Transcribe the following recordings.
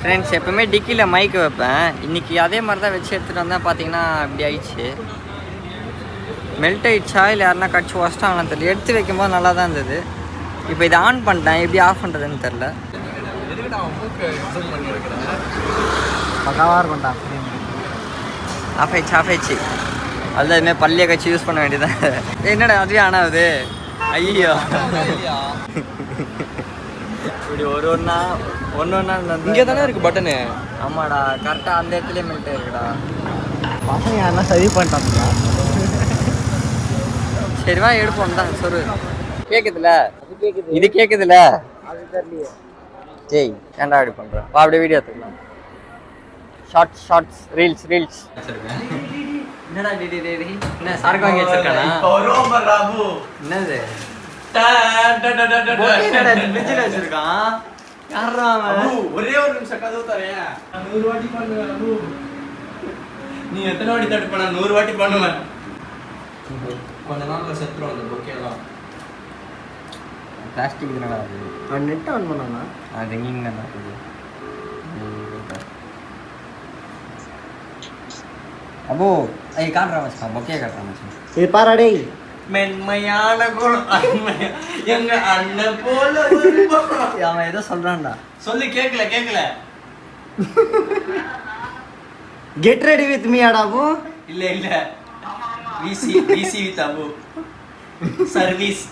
Friends எப்பவுமே டிக்கியில் மைக்கு வைப்பேன். இன்றைக்கி அதே மாதிரி தான் வச்சு எடுத்துகிட்டு வந்தால் பார்த்தீங்கன்னா இப்படி ஆயிடுச்சு. மெல்ட் ஆயிடுச்சா இல்லை யாருன்னா கடிச்சு வச்சிட்டாங்கன்னு தெரியல. எடுத்து வைக்கும்போது நல்லா தான் இருந்தது. இப்போ இதை ஆன் பண்ணிட்டேன், எப்படி ஆஃப் பண்ணுறதுன்னு தெரில. பக்காவாக இருக்கும்டா. ஆஃப் ஆயிடுச்சு. அதுதான் இதுமாதிரி பள்ளியை கட்சி யூஸ் பண்ண வேண்டியதான். என்னடா அதுவே ஆனாவது. ஐயோ இப்படி ஒன்று இங்கே தானே இருக்குது பட்டனு. ஆமாடா, கரெக்டாக அந்த இடத்துலேயே மெல்ட் இருக்குடா. பசங்க யாருன்னா சரி பண்ணிட்டாங்களா? சரிவா எடுப்போம் தான் சொல்லு. கேட்குதுல, இது கேட்குதுல. அது தெரியலையே. ஜெய் ஏன்டா அப்படி பண்ணுறேன்? அப்படியே வீடியோ எடுத்துக்கலாம். ஷார்ட்ஸ் ரீல்ஸ் என்னடா என்ன சரக்கு வாங்கி வச்சிருக்கானா? என்னது ஃப்ரிட்ஜில் வச்சிருக்கான். யாரா ஒரே ஒரு நிமிஷம் கதவு தரேன். 100 வாட்டி பண்ணுவேன். நீ எத்தனை வாட்டி தடுப்ப? நான் 100 வாட்டி பண்ணுவேன். கொஞ்ச நாள்ல செத்துரும் அந்த பொக்கேலாம். பிளாஸ்டிக் தானடா அது. நெட் ஆன் பண்ணானா? அது ரிங்கிங் தான் இருக்குது. அப்போ ஐய் காட்டுறா மச்சான், பொக்கே காட்டுறா மச்சான். இது பாரு டேய். மென்மையான குணம் எங்க அண்ணன் போல அவன் ஏதோ சொல்றான்டா. சொல்லு. கேட்கல. கெட் ரெடி வித் மீ அடாபு. இல்ல விசி வித் அபு சர்வீஸ்.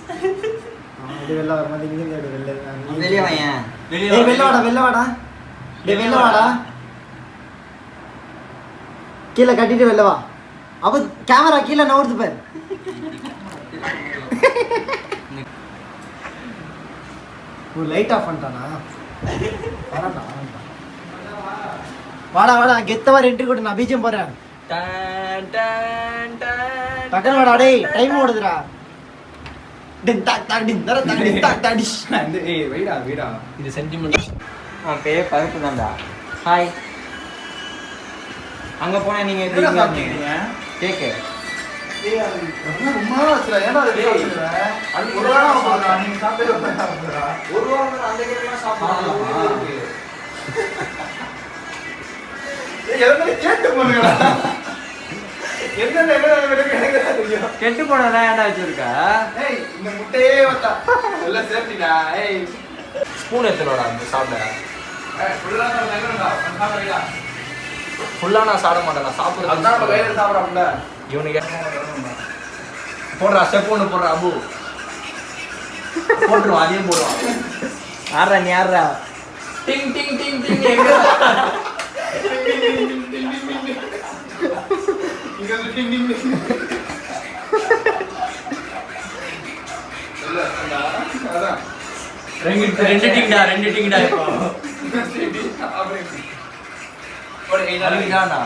அது வெல்ல வர மாதிரி இங்க வெல்ல. வெளிய வாயேன். வெல்ல வாடா. டேய் வெல்ல வாடா. கீழ கட்டிட்டு வெல்ல வா. அப்ப கேமரா கீழ நவுறுது பாரு. ஒரு லைட் ஆஃப் பண்ணிட்டானா? வாடா கெத்தவா என்ட்ரி கொடு. நான் பீஜம் போறேன். டக்குனு வாடா டேய், டைம் ஓடுதுடா. டின் டாக் டாக் டின் தர டாக் டின் டாக் டாக் டிஷ். ஏய் வெயிடா இது சென்டிமெண்ட். பேர் பருப்பு தான்டா. ஹாய். அங்க போனா நீங்க எப்படி சாப்பிட்டீங்க? கேக்கு. ஏய் அது ரொம்ப நாளாச்சுடா. ஏன்டா அது சாப்பிடுற? அது ஒரு வாரம் ஆகுதுடா. நீங்க சாப்பிட்டே போறடா. ஒரு வாரம் அந்த கேக்கெல்லாம் சாப்பிடுறா. ஏய் எதனால கேட்டு போறீங்கடா? என்ன தெரியும். கெட்டு போனதா ஏன்டா வச்சிருக்கா? ஏய் இந்த முட்டையே வந்தா எல்லாம் சேஃப்டிடா. ஏய் ஸ்பூன் எடுத்துடா அந்த சாப்பிட. ஏய் ஃபுல்லா சாப்பிடுடா. பண்ணாதடா. ஃபுல்லா நான் சாப்பிட மாட்டேன். நான் சாப்பிடுறது அதான் நம்ம கையில சாப்பிடுறோம்ல. இவனுக்கு போடுறா ஸ்டெப் ஒன்று போடுறா. அபு போட்டுருவான். அதையும் போடுவான். ஆடுறா நீ ஆடுறா. டிங் டிங் டிங் டிங் எங்க இங்க டிங் டிங் டிங் இல்ல அதான் ரெண்டு டிங்டா இப்போ ஒரு ஏனாடா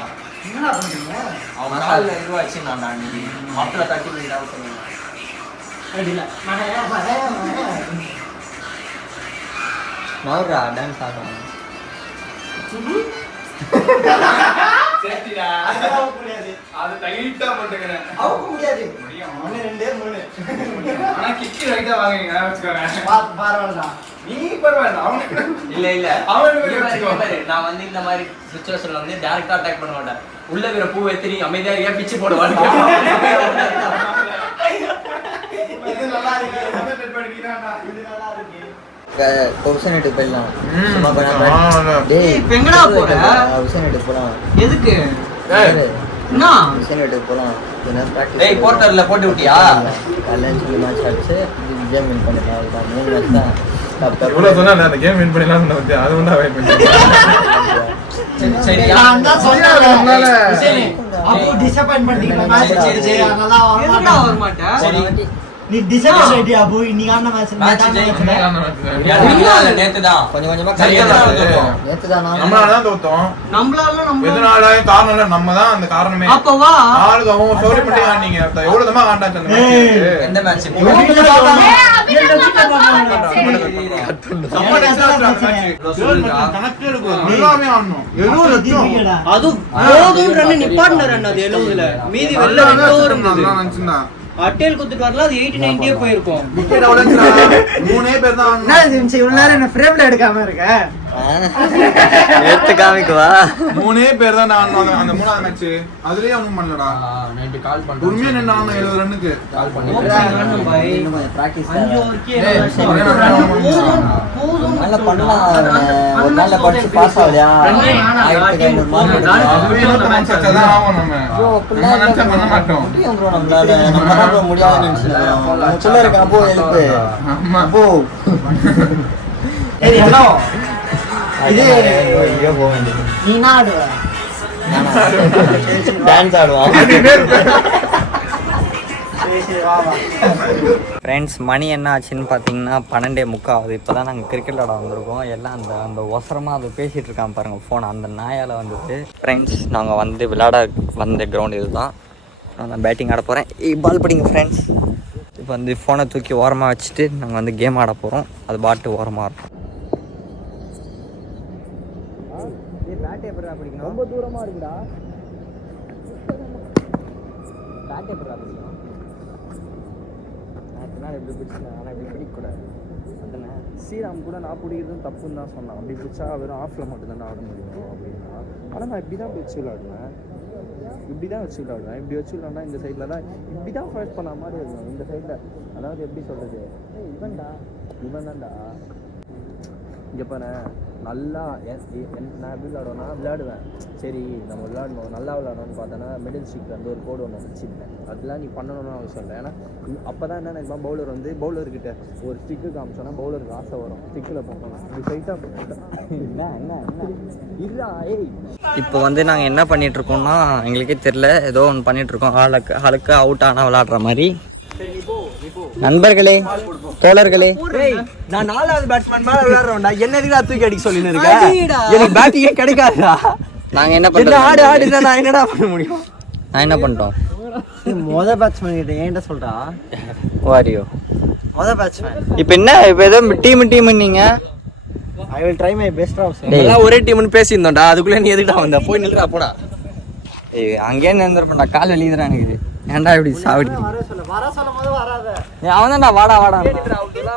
என்னடா பண்றீங்க? அவன் கால்ல இது வச்சு நான் நீ மாத்திர தட்டி விடா சொல்லுங்க. அடில நவரா டான்ஸ் ஆடுறான். சேஃப்டிடா. அது டைட்டா போட்டுக்கறேன். அவுக்க முடியாது. முடியும். 1 2 3. ஆனா கிக்கி ரைட்டா வாங்குங்க வெச்சுக்கறேன். பாரவாடா. நீ பரவாயில்லை. அவன் இல்ல அவன் பாரு. நான் வந்து இந்த மாதிரி சிச்சுவேஷன்ல வந்து டைரக்டா அட்டாக் பண்ண மாட்டேன். உள்ள வேற பூ வெத்திரி அமைதியா இருக்க பிச்சு போடுவாங்க. இது நல்லா இருக்கு. என்ன செட் பண்ணிட்டீங்கடா? இது நல்லா இருக்கு. கொஸ்டின் எடுத்து போயிடலாம். சும்மா பண்ணா டேய் எங்கடா போற? கொஸ்டின் எடுத்து போலாம். எதுக்கு? என்ன கொஸ்டின் எடுத்து போலாம். என்ன பிராக்டீஸ். டேய் போர்ட்டர்ல போட்டு விட்டியா? கல்லன் சொல்லி மேட்ச் ஆச்சு. கேம் வின் பண்ணிட்டேன். அவ்வளவுதான். 3 மேட்ச் தான். இவ்வளவு சொன்னா அந்த கேம் வின் பண்ணிடலாம் சொன்னது. அது வந்து அவாய்ட் பண்ணிட்டேன். சரி நான் தான் சொன்னேன். அப்போ டிசப்பாயின்ட் பண்ணிட்டீங்க மேட்ச். சரி நல்லா வர மாட்டேன். சரி நீ டிசப்பாயின்ட் ஆயிட்டியா? அப்போ இன்னைக்கு ஆன மேட்ச் நேத்து தான் கொஞ்சம் கொஞ்சமா நேத்து தான் நம்மளால தான் தோத்தோம். எதனால காரணம் இல்ல, நம்ம தான் அந்த காரணமே. அப்பவா ஆளுக்கு அவங்க ஸ்டோரி பண்ணி ஆனீங்க. எவ்வளவு தமா காண்டாச்சு அந்த மேட்ச். எந்த மேட்ச்? கணக்கு எடுக்கும். எல்லாமே ஆடணும். 70 அது போதும் ரன் நிப்பாட்ன ரன். அது 70ல மீதி வெல்ல நினைச்சுனா அட்டேல் குத்துட்டு வரல. அது 80 90 போயிருக்கும். விக்கெட் அவ்வளவுடா. 3 பேர் தான். என்ன இவ்வளவு நேரம் என்ன ஃப்ரேம்ல எடுக்காம இருக்க? எடுத்து காமிக்குவா 3 பேர் தான் நான் அந்த 3ஆவது மேட்ச் அதுலயே ஒண்ணும் பண்ணலடா. நைட் கால் பண்ண உண்மையா நின்னு நான் 70 ரன்னுக்கு கால் பண்ணி பிராக்டிஸ் நல்லா பண்ணலாம். ஒரு நாள்ல படிச்சு பாஸ் ஆகலையா 1500 மார்க் அதுவே இன்னொரு மேட்ச் வச்சாதான் ஆகும். நம்ம நினைச்சா பண்ண மாட்டோம். நம்மளால முடியாத நினைச்சு சொல்ல இருக்க அப்போ எழுப்பு ஆமா. அப்போ இது போக வேண்டியது நீ ஆடுவ டான்ஸ் ஆடுவான். ஃப்ரெண்ட்ஸ் மணி என்ன ஆச்சுன்னு பார்த்தீங்கன்னா 12:45 ஆகுது. இப்போ தான் நாங்கள் கிரிக்கெட் விளாட வந்திருக்கோம். எல்லாம் அந்த ஒசரமாக அதை பேசிகிட்டு இருக்கான் பாருங்கள் ஃபோன், அந்த நாயால் வந்துட்டு. ஃப்ரெண்ட்ஸ் நாங்கள் வந்து விளையாட வந்த கிரவுண்ட் இது தான். நான் பேட்டிங் ஆட போகிறேன். பால் படிங்க ஃப்ரெண்ட்ஸ். இப்போ வந்து ஃபோனை தூக்கி ஓரமாக வச்சுட்டு நாங்கள் வந்து கேம் ஆட போகிறோம். அது பாட்டு ஓரமாக இருக்கும். ரொம்ப தூரமா இருக்குடா. பேட் எப்படா பிடிக்கும்? நான் எப்படி பிடிச்சேன், ஆனால் இப்படி பிடிக்கக்கூடாது. அதுதானே ஸ்ரீராம் கூட நான் பிடிக்கிறதும் தப்புன்னு தான் சொன்னான். அப்படி பிடிச்சா வெறும் ஆஃபில் மட்டும் தானே ஆட முடியும் அப்படின்னா. ஆனால் நான் இப்படி தான் வச்சு விளாடுவேன், இப்படி தான் வச்சு விளாடுவேன். இப்படி வச்சு விளாண்டா இந்த சைடில் தான் இப்படி தான் ஃபர்ஸ்ட் பண்ண மாதிரி இருக்கும். இந்த சைடில் அதாவது எப்படி சொல்கிறது, இவன் தான்டா இங்கே பாரு நல்லா நான் எப்படி விளாடுவேன்னா விளையாடுவேன். சரி நம்ம விளையாடணும், நல்லா விளையாடணும்னு பார்த்தோன்னா மிடில் ஸ்டிக்கில் வந்து ஒரு கோடு ஒன்று வச்சுருந்தேன். அதெல்லாம் நீ பண்ணணும்னு அவசியம் இல்லை. ஏன்னா அப்போ தான் என்ன நினைப்பான், பவுலர் வந்து பவுலர்கிட்ட ஒரு ஸ்டிக்கு காமிச்சோன்னா பவுலருக்கு ஆசை வரும், ஸ்டிக்கில் போகணும். இப்படி ஸ்ட்ரைட்டாக என்ன இதுதான். இப்போ வந்து நாங்கள் என்ன பண்ணிகிட்ருக்கோம்னா எங்களுக்கே தெரில, ஏதோ ஒன்று பண்ணிகிட்ருக்கோம். ஆளுக்கு அவுட் ஆனால் விளாடுற மாதிரி. நண்பர்களே, தோழர்களே, நான் 4வது பேட்ஸ்மேன் மேல விளையாடுறேன்டா. என்ன எதுக்கு தூக்கி அடிக்க சொல்லின்னு இருக்கேன்? எனக்கு பேட்டிங்கே கிடைக்காதுடா. நாங்கள் என்ன பண்ணுறோம்? ஆடுனா நான் என்னடா பண்ண முடியும்? நான் என்ன பண்ணிட்டோம்? மொதல் பேட்ஸ்மேன் கிட்ட ஏன்டா சொல்றா? வாரியோ மொதல் பேட்ஸ்மேன் இப்போ என்ன, இப்போ ஏதோ டீம் நீங்கள் I will try my best of. எல்லாம் ஒரே டீம்னு பேசியிருந்தோம்டா. அதுக்குள்ளே நீ எதுக்குடா வந்த? போய் நில்றா போடா. ஏய் அங்கேயே நின்றுப்பா, கால் வெளியுதுறான் எனக்கு. ஏன்டா இப்படி சாப்பிடு? வர சொல்லும் போது வராத. அவன் தான்டா வாடா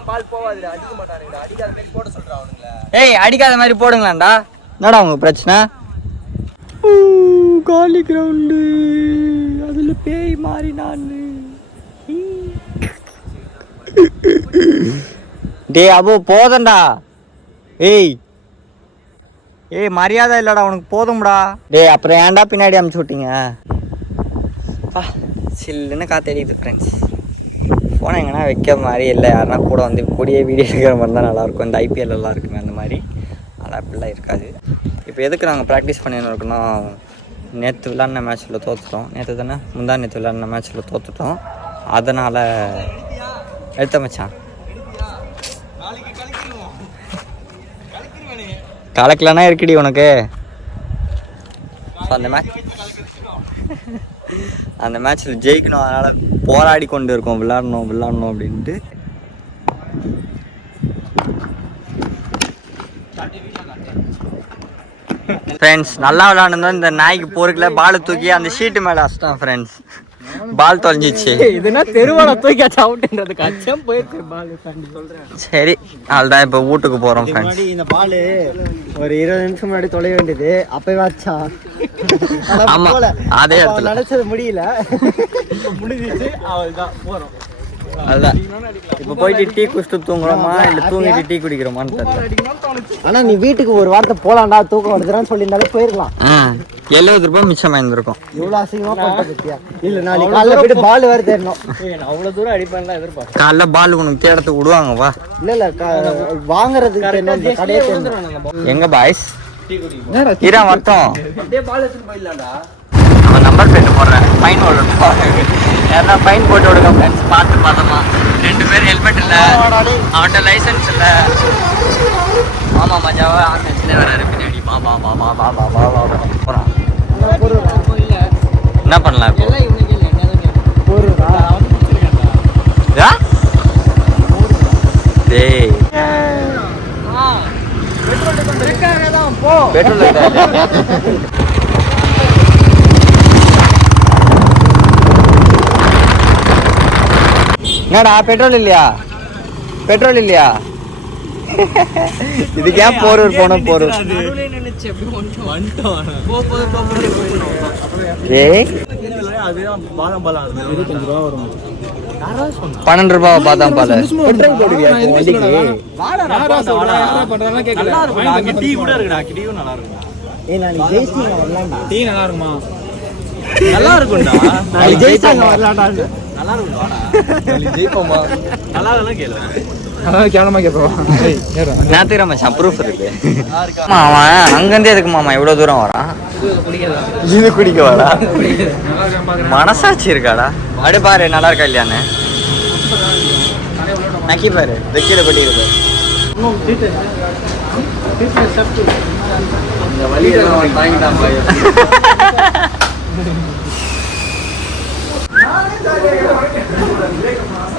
பால் போவாதுடா, அடிக்க மாட்டானுங்கடா. அடிக்காத மாதிரி போட சொல்றா அவனுங்கள. ஏய் அடிக்காத மாதிரி போடுங்களாண்டா. என்னடா உங்க பிரச்சனை? காலி கிரவுண்டு, அதுல பேய் மாறி நான். டேய் அபோ போதண்டா. ஏய் மரியாதை இல்லடா உனக்கு, போதும்டா. டேய் அப்புறம் ஏன்டா பின்னாடி அமுச்சு விட்டீங்க? சில்லுன்னு காத்தடிக்குது ஃப்ரெண்ட்ஸ். ஃபோனை எங்கன்னா வைக்க மாதிரி இல்லை, யாருன்னா கூட வந்து கூடிய வீடியோ எடுக்கிற மாதிரி தான் நல்லாயிருக்கும். இந்த ஐபிஎல் எல்லாம் இருக்குமே அந்த மாதிரி, அதெல்லாம் அப்படிலாம் இருக்காது. இப்போ எதுக்கு நாங்கள் ப்ராக்டிஸ் பண்ணின்னு இருக்கோன்னா, நேற்று விளாட்ன மேட்ச்சில் தோற்றுட்டோம். நேற்று தானே நேற்று விளாட்ன மேட்ச்சில் தோற்றுட்டோம். அதனால் எடுத்த மச்சான் கலக்கலன்னா இருக்குடி உனக்கு. அந்த மேட்ச்சில் ஜெயிக்கணும், அதனால் போராடி கொண்டு இருக்கோம். விளாடணும் அப்படின்ட்டு. ஃப்ரெண்ட்ஸ் நல்லா விளாண்டுதான் இந்த நாய்க்கு போருக்குல பால் தூக்கி அந்த ஷீட்டு மேலே அடிச்சிட்டான் ஃப்ரெண்ட்ஸ். பால் தொலைஞ்சிச்சு. இதுனா தெருவால தூக்கி அவுட்ன்றதுக்கு அச்சம் போயிருக்கு பால். சரி அதுதான் இப்போ வீட்டுக்கு போகிறோம் ஃப்ரெண்ட்ஸ். இந்த பால் ஒரு 20 நிமிஷம் முன்னாடி தொலைய வேண்டியது, அப்பவே வச்சா. ஆமாம் அதே இடத்துல நினைச்சது முடியல, முடிஞ்சிச்சு. அவள் தான் போகிறோம். அதுதான் இப்போ போயிட்டு டீ குடிச்சிட்டு தூங்குறோமா இல்லை தூங்கிட்டு டீ குடிக்கிறோமான்னு தெரியல. ஆனா நீ வீட்டுக்கு ஒரு வாரத்தை போலாம்டா, தூக்கம் வருதுன்னு சொல்லியிருந்தாலே போயிருக்கலாம். 70 ரூபாய் மிச்சமாக இருந்திருக்கும். இவ்வளோ அசிங்கமா பண்ணிட்டியா? இல்ல நாளைக்கு காலைல போயிட்டு பால் வேறு தேடணும். அவ்வளவு தூரம் அடிப்பேன்லாம் எதிர்பார்க்க. காலைல பால் உனக்கு தேடத்துக்கு விடுவாங்க வா. இல்ல வாங்குறதுக்கு கடையே தேடணும். எங்க பாய்ஸ் இரா வரட்டும். அப்படியே பால் எடுத்துட்டு போயிடலாம்டா. அவன் நம்பர் பிளேட் போடுறேன், ஃபைன் போடுறேன். யாரா ஃபைன் போட்டு விடுங்க ஃப்ரெண்ட்ஸ். பார்த்து பார்த்தமா 2 பேர் ஹெல்மெட் இல்லை, அவன்கிட்ட லைசன்ஸ் இல்லை. ஆமா மஜாவா ஆரம்பிச்சுல வேற பின்னாடி போகிறான். என்ன பண்ணலாம் இப்போ? டேய் பெட்ரோல் என்னடா பெட்ரோல் இல்லையா? இதுக்கே போரூர் போன போரூர். ஏய் 12 ரூபா பாதாம் பால். நல்லா இருக்கும்டா. அங்கிருந்து எதுக்கு மாமா இவ்வளவு தூரம் வரான்? இது குடிக்க வாடா. மனசாட்சி இருக்காடா. அப்படி பாரு நல்லா இருக்கா இல்லையான்னு நக்கி பாரு. வெக்கில பட்டி இருக்கு.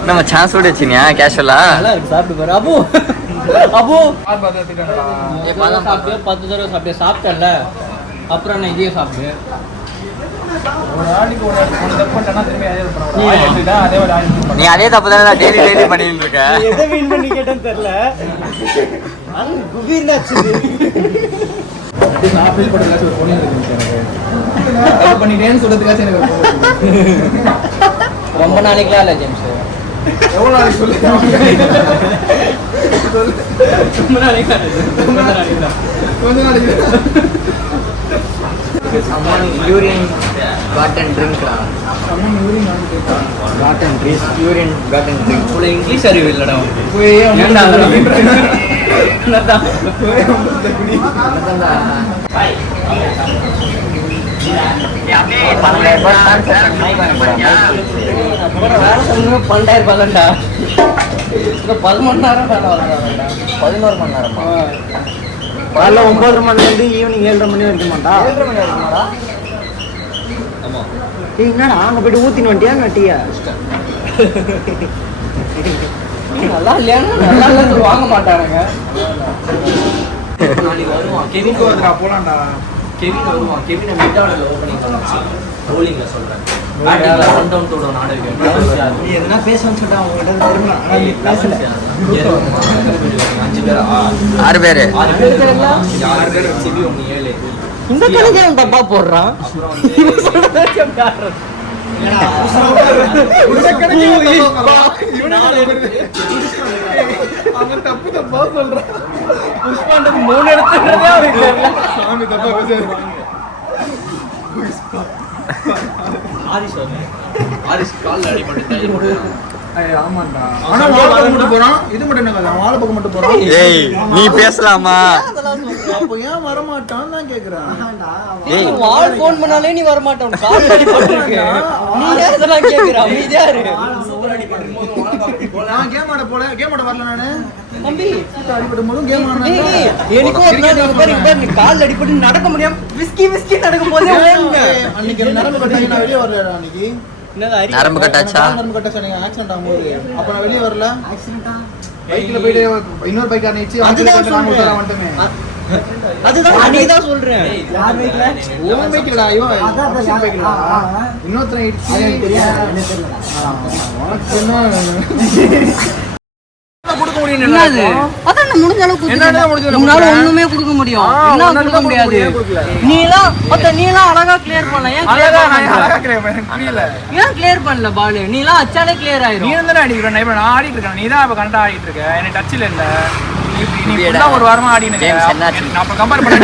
நம்ம சான்ஸ் விட வச்சினியா கேஷுவலா? சாப்பிட்டு பாரு அபு. அபு சாப்பிட்டு 10 தடவை சாப்பிட்டு சாப்பிட்டல. அப்புறம் நான் இதையும் சாப்பிட்டு நீ அதே தப்பு தானே டெய்லி டெய்லி பண்ணிட்டு இருக்க. எதை வின் பண்ணி கேட்டேன்னு தெரியல. ரொம்ப நாளைக்குலாம் இல்ல ஜேம்ஸ். எவ்வளவு நாளைக்கு சொல்லு. ரொம்ப நாளைக்கு கொஞ்ச நாளைக்கு யூரின் காட்டன் ட்ரிங்க்டா. Cotton drink urine cotton drink. உள்ள இங்கிலீஷ் அறிவு இல்லடா. $12,000 10 மணி நேரம் 11 மணி நேரமா? காலைல 9:30 மணிலேருந்து ஈவினிங் 7:30 மணி வரைக்கும் மாட்டா. 7:30 மணி வரைக்குமாடா? ஆமா. என்னடா அங்க போயிட்டு ஊத்தின்னு வண்டியா நட்டியா? நல்லா இல்லையான்னு நல்லா இல்லைன்னு வாங்க மாட்டானுங்க. நாளைக்கு வருவான் கெவின் வருதுடா போலாம்டா. கெவின் வருவான். கெவினை மிட்டாடல ஓப்பனிங் பண்ணுச்சு. பவுலிங்ல சொல்றேன். பேட்டிங்ல 1 down 2 down ஆடுங்க. நீ என்ன பேசணும்னு சொல்லிட்டு அவங்க கிட்ட திரும்ப நான் பேசல. 5 பேர் 6 பேர். 6 பேர் எல்லாம் 6 பேர் சிபி 1 7. இந்த கணக்கே தப்பா போடுறான். இவன் சொல்றதே கேட்றான். தப்பு தப்பா சொல்றான். புஷ்பாண்டது 3 எடுத்துறதே அவருக்கு தெரியல. சாமி தப்பா பேசுறாரு. ஆரிஸ் கால்ல அடிபட்டு ஆமாண்டா. ஆனா வாழ பக்கம் மட்டும் போறான். இது மட்டும் என்ன கதை? வாழ பக்கம் மட்டும் போறான். ஏய் நீ பேசலாமா? அப்போ ஏன் வர மாட்டான்னு தான் கேக்குறேன். ஏய் வால் ஃபோன் பண்ணாலே நீ வர மாட்டேன். கால் அடிபட்டு இருக்கு. நீ ஏதெல்லாம் கேக்குற? அமைதியா இரு. நான் கேம் ஆட போல. கேம் ஆட வரல நானு. தம்பி அடிபடும் போதும் கேம் ஆடுறேன். எனக்கு ஒரு நாள் இங்க பாரு நீ கால் அடிபட்டு நடக்க முடியாம விஸ்கி நடக்கும் போதே ஓடுங்க. அன்னைக்கு நரம்பு கட்டாச்சு நான் வெளிய வரல அன்னைக்கு. என்னது அறி நரம்பு கட்டாச்சா? நரம்பு கட்டாச்சு அன்னைக்கு ஆக்சிடென்ட் ஆகும்போது. அப்ப நான் வெளிய வரல. ஆக்சிடென்ட்டா? பைக்ல போயிட்டு இன்னொரு பைக் அன்னைக்கு அதுதான் நான் ஊத்தற வந்துட்டமே. அதுதான் அன்னைக்கு தான் சொல்றேன். யார் பைக்ல? ஓன் பைக்லடா ஐயோ. அதான் பைக்ல. இன்னொருத்தன் இடிச்சு தெரியாது. என்ன தெரியல. உனக்கு என்ன கொடுக்க முடியும்? என்னது? அதான் நான் முடிஞ்ச அளவுக்கு உன்னால ஒண்ணுமே கொடுக்க முடியும். என்ன கொடுக்க முடியாது? நீலாம் அழகா கிளியர் பண்ணல. ஏன் கிளியர் பண்ணல? ஏன் கிளியர் பண்ணல பால்? நீலாம் அச்சாலே கிளியர் ஆயிரும். நீ வந்து அடிக்கிற நான் ஆடிட்டு இருக்கேன். நீ தான் இப்ப கரெக்டா ஆடிட்டு இருக்க. எனக்கு டச்சில் இல்ல. நீ ஃபுல்லா ஒரு வாரமா ஆடினு. Games என்னாச்சு? நான் அப்ப கம்பேர் பண்ண